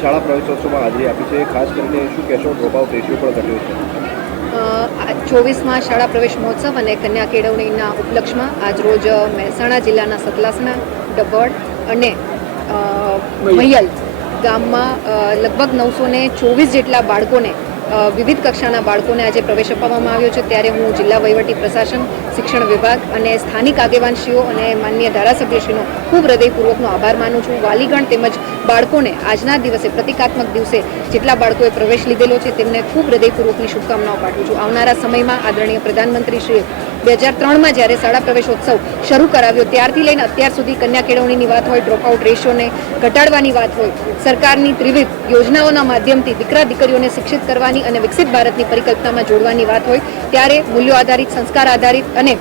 શાળા પ્રવેશોત્સવમાં હાજરી આપી છે, ખાસ કરીને શું કહેશો? ડ્રોપઆઉટ રેશિયો પણ ઘટ્યો છે. 24માં શાળા પ્રવેશ મહોત્સવ અને કન્યા કેળવણીના ઉપલક્ષમાં આજરોજ મહેસાણા જિલ્લાના સતલાસણા, ડભોડ અને મહિયલ ગામમાં લગભગ 924 જેટલા બાળકોને વિવિધ કક્ષાના બાળકોને આજે પ્રવેશ અપાવવામાં આવ્યો છે. ત્યારે હું જિલ્લા વહીવટી પ્રશાસન, શિક્ષણ વિભાગ અને સ્થાનિક આગેવાનશ્રીઓ અને માનનીય ધારાસભ્યશ્રીનો ખૂબ હૃદયપૂર્વકનો આભાર માનું છું. વાલીગણ તેમજ બાળકોને આજના દિવસે, પ્રતિકાત્મક દિવસે જેટલા બાળકોએ પ્રવેશ લીધેલો છે તેમને ખૂબ હૃદયપૂર્વકની શુભકામનાઓ પાઠવું છું. આવનારા સમયમાં આદરણીય પ્રધાનમંત્રીશ્રીએ 2003માં જ્યારે શાળા પ્રવેશોત્સવ શરૂ કરાવ્યો ત્યારથી લઈને અત્યાર સુધી કન્યા કેળવણીની વાત હોય, ડ્રોપઆઉટ રેશિયોને ઘટાડવાની વાત હોય, સરકારની ત્રિવિધ યોજનાઓના માધ્યમથી દીકરા દીકરીઓને શિક્ષિત કરવાની અને વિકસિત ભારતની પરિકલ્પનામાં જોડવાની વાત હોય, ત્યારે મૂલ્યો આધારિત, સંસ્કાર આધારિત અને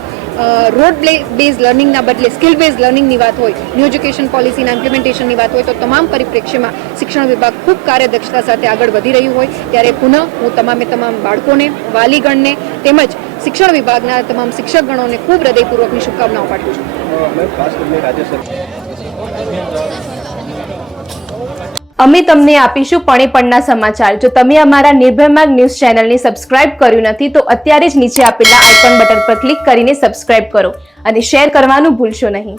રોડ બેઝ લર્નિંગના બદલે સ્કિલ બેઝ લર્નિંગની વાત હોય, ન્યૂ એજ્યુકેશન પોલિસીના ઇમ્પ્લિમેન્ટેશનની વાત હોય, તો તમામ પરિપ્રેક્ષ્યમાં શિક્ષણ વિભાગ ખૂબ કાર્યદક્ષતા સાથે આગળ વધી રહ્યું હોય ત્યારે પુનઃ હું તમામ બાળકોને, વાલીગણને તેમજ શિક્ષણ વિભાગના તમામ શિક્ષકગણોને ખૂબ હૃદયપૂર્વકની શુભકામનાઓ પાઠવું છું. ખાસ કરીને રાજ્ય સરકાર અમે તમને આપીશું પળેપળના સમાચાર. જો તમે અમારા નિર્ભય માર્ગ ન્યૂઝ ચેનલને સબસ્ક્રાઇબ કર્યું નથી તો અત્યારે જ નીચે આપેલા આઇકોન બટન પર ક્લિક કરીને સબસ્ક્રાઇબ કરો અને શેર કરવાનું ભૂલશો નહીં.